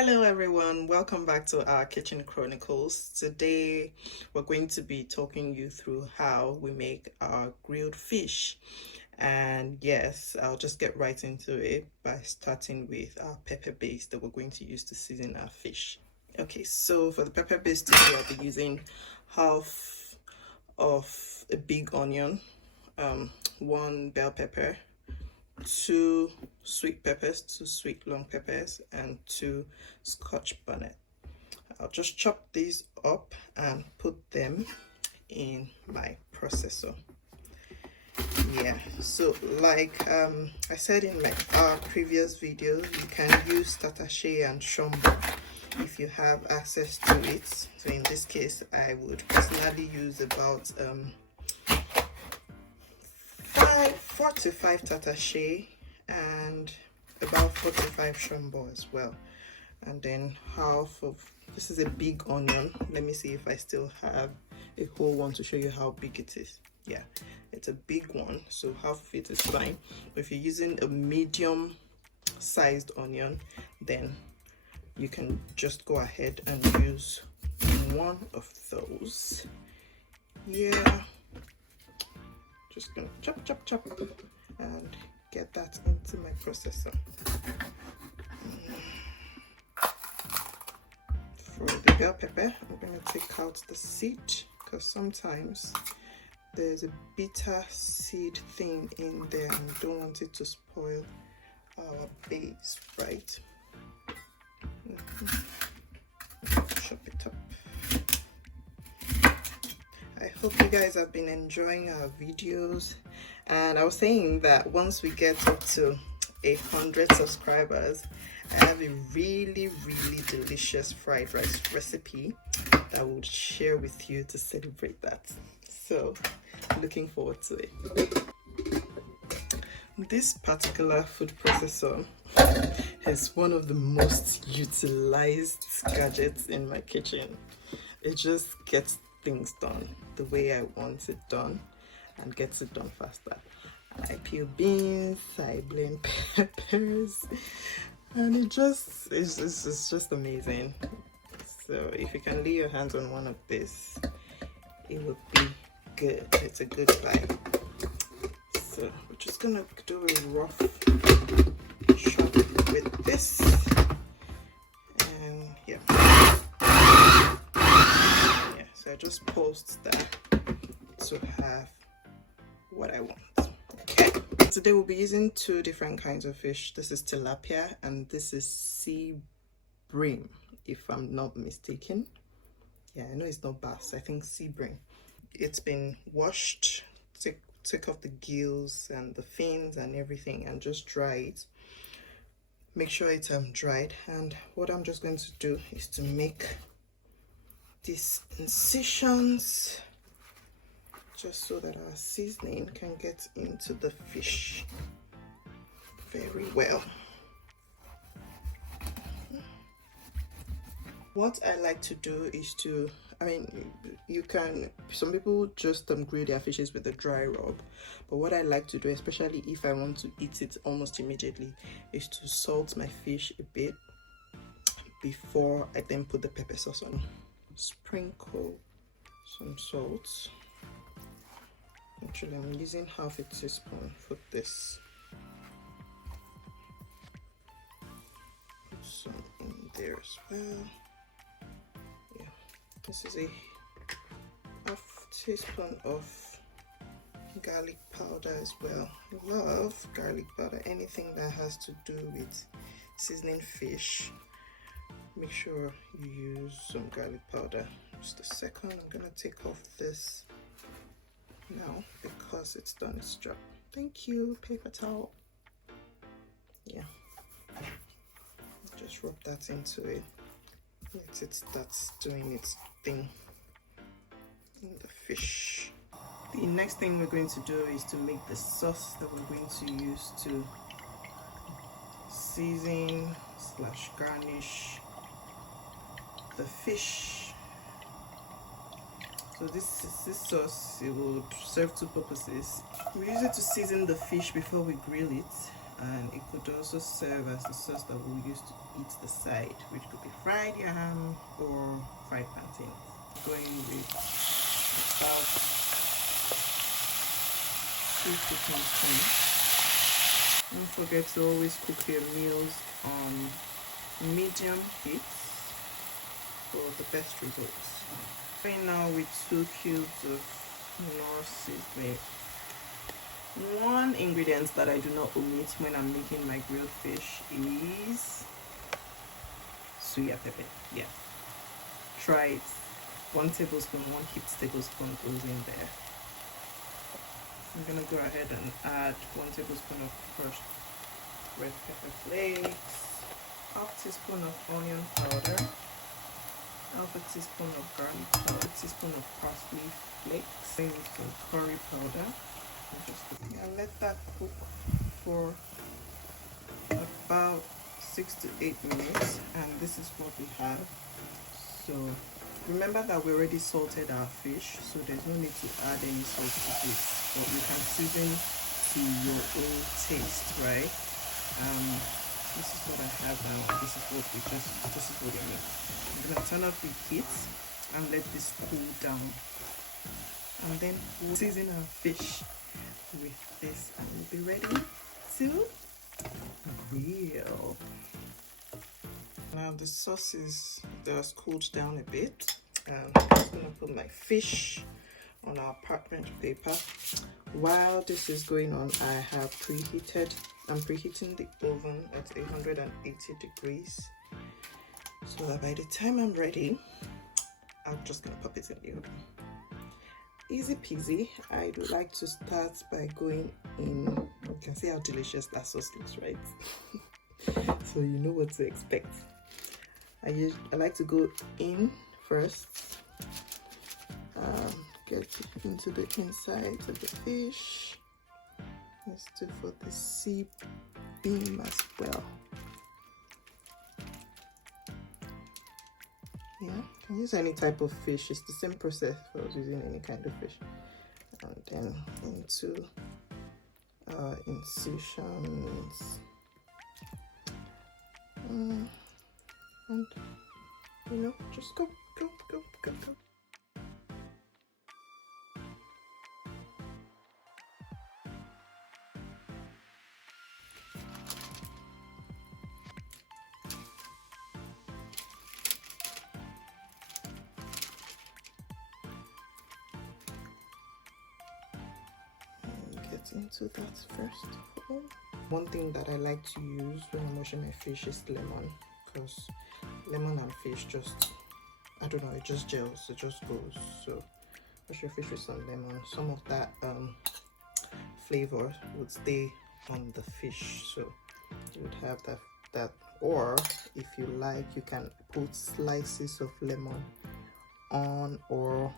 Hello everyone, welcome back to our Kitchen Chronicles. Today we're going to be talking you through how we make our grilled fish. And yes, I'll just get right into it by starting with our pepper base that we're going to use to season our fish. Okay, so for the pepper base today I'll be using half of a big onion, one bell pepper, two sweet peppers, two sweet long peppers, and two scotch bonnet. I'll just chop these up and put them in my processor. Yeah, so like I said in my previous video, you can use tatashe and shombo if you have access to it. So in this case I would personally use about 4 to 5 tatashe and about 4 to 5 shombo as well. And then half of this is a big onion. Let me see if I still have a whole one to show you how big it is. Yeah, it's a big one, so half of it is fine. But if you're using a medium sized onion, then you can just go ahead and use one of those. Yeah, just gonna chop and get that into my processor. For the bell pepper, I'm going to take out the seed because sometimes there's a bitter seed thing in there and we don't want it to spoil our base, right? Chop it up. I hope you guys have been enjoying our videos, and I was saying that once we get up to 100 subscribers, I have a really delicious fried rice recipe that I will share with you to celebrate that. So looking forward to it. This particular food processor is one of the most utilized gadgets in my kitchen. It just gets things done the way I want it done and gets it done faster. I peel beans, I blend peppers, and it's just amazing. So if you can lay your hands on one of this, it would be good. It's a good buy. So we're just gonna do a rough chop with this, and yeah, so I just post that to have what I want. Okay, today we'll be using two different kinds of fish. This is tilapia and this is sea bream, if I'm not mistaken. Yeah, I know it's not bass, I think sea bream. It's been washed, take off the gills and the fins and everything and just dry it. Make sure it's dried, and what I'm just going to do is to make these incisions just so that our seasoning can get into the fish very well. What I like to do is to, you can, some people just grill their fishes with a dry rub, but what I like to do, especially if I want to eat it almost immediately, is to salt my fish a bit before I then put the pepper sauce on. Sprinkle some salt. Actually, I'm using half a teaspoon for this. Put some in there as well. Yeah, this is a half teaspoon of garlic powder as well. I love garlic powder, anything that has to do with seasoning fish. Make sure you use some garlic powder. Just a second, I'm gonna take off this now because it's done its job. Thank you, paper towel. Yeah, just rub that into it. Let it start doing its thing in the fish. The next thing we're going to do is to make the sauce that we're going to use to season / garnish the fish. So this sauce, it will serve two purposes. We use it to season the fish before we grill it, and it could also serve as the sauce that we'll use to eat the side, which could be fried yam or fried plantain. Going with about 2 tablespoons. Don't forget to always cook your meals on medium heat for the best results. Right now with 2 cubes of Knorr seasoning. One ingredient that I do not omit when I'm making my grilled fish is suya pepper. Yeah, try it. 1 tablespoon, 1 heaped tablespoon goes in there. I'm gonna go ahead and add 1 tablespoon of crushed red pepper flakes, half teaspoon of onion powder, half a teaspoon of garlic powder, a teaspoon of parsley flakes, then some curry powder. And let that cook for about 6 to 8 minutes, and this is what we have. So remember that we already salted our fish, so there's no need to add any salt to this, but you can season to your own taste, right? This is what I have now. This is what we make. I'm gonna turn off the heat and let this cool down, and then we'll season our fish with this, and we'll be ready to grill. Now the sauce has cooled down a bit. I'm just gonna put my fish on our parchment paper. While this is going on, I'm preheating the oven at 880 degrees, so that by the time I'm ready, I'm just gonna pop it in the oven. Easy peasy. I do like to start by going in. You can see how delicious that sauce looks, right? So you know what to expect. I like to go in first, get into the inside of the fish. Let's do for the sea beam as well. Yeah, you can use any type of fish. It's the same process for using any kind of fish. And then into incisions. And you know, just go. Get into that first. One thing that I like to use when I'm washing my fish is lemon, because lemon and fish just, I don't know, it just gels, it just goes. So wash your fish with some lemon. Some of that flavor would stay on the fish, so you would have that. Or if you like, you can put slices of lemon on or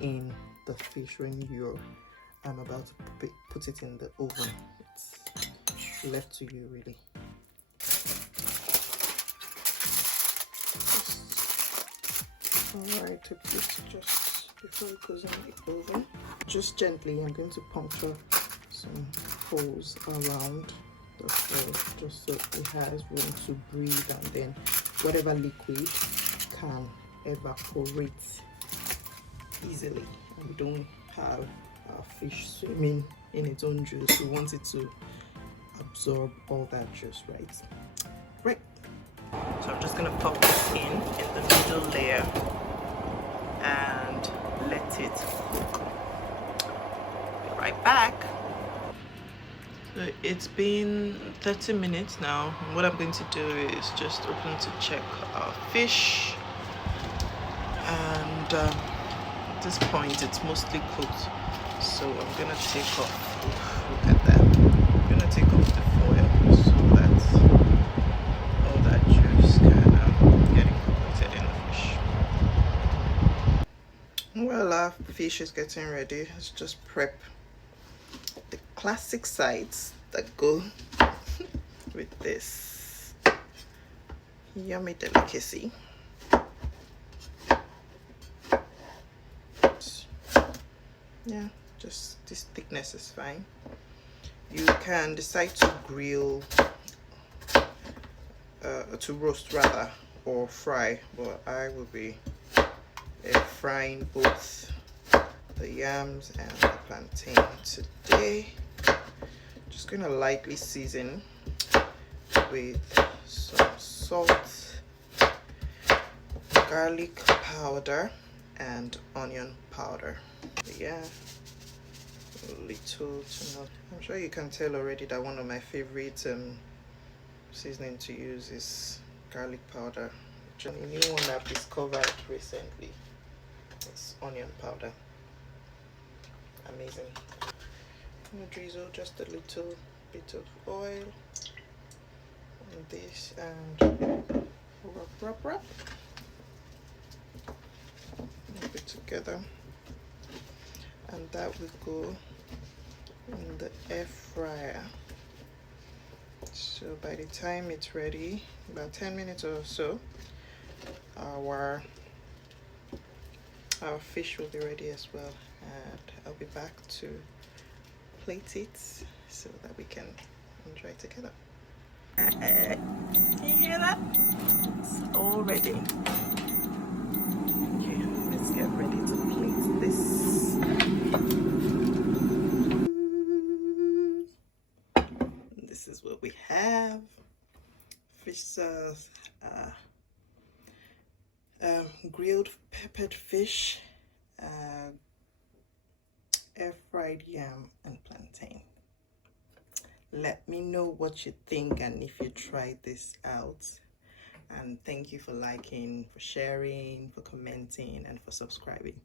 in the fish when you're about to put it in the oven. It's left to you, really. Alright, to put just before it goes in the oven, just gently, I'm going to puncture some holes around the hole, just so it has room to breathe, and then whatever liquid can evaporate easily, and we don't have our fish swimming in its own juice. We want it to absorb all that juice, right? So I'm just gonna pop this in the middle layer and let it cook. Be right back. So it's been 30 minutes now, and what I'm going to do is just open to check our fish, and at this point it's mostly cooked. So I'm gonna take off, look at that, I'm gonna take off the foil so that all that juice can get incorporated in the fish. Well, our fish is getting ready. Let's just prep the classic sides that go with this yummy delicacy. Yeah, just this thickness is fine. You can decide to grill, to roast rather, or fry, but I will be frying both the yams and the plantain today. Just gonna lightly season with some salt, garlic powder, and onion powder. Yeah, a little to not. I'm sure you can tell already that one of my favorite seasoning to use is garlic powder. A new one I've discovered recently is onion powder. Amazing. I'm gonna drizzle just a little bit of oil on this and rub move it together, and that will go in the air fryer. So by the time it's ready, about 10 minutes or so, our fish will be ready as well, and I'll be back to plate it so that we can enjoy it together. Can you hear that? It's all ready. Okay, let's get ready to plate this. This is what we have. Fish sauce, grilled peppered fish, air fried yam, and plantain. Let me know what you think and if you try this out. And thank you for liking, for sharing, for commenting, and for subscribing.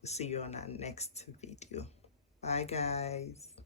We'll see you on our next video. Bye guys.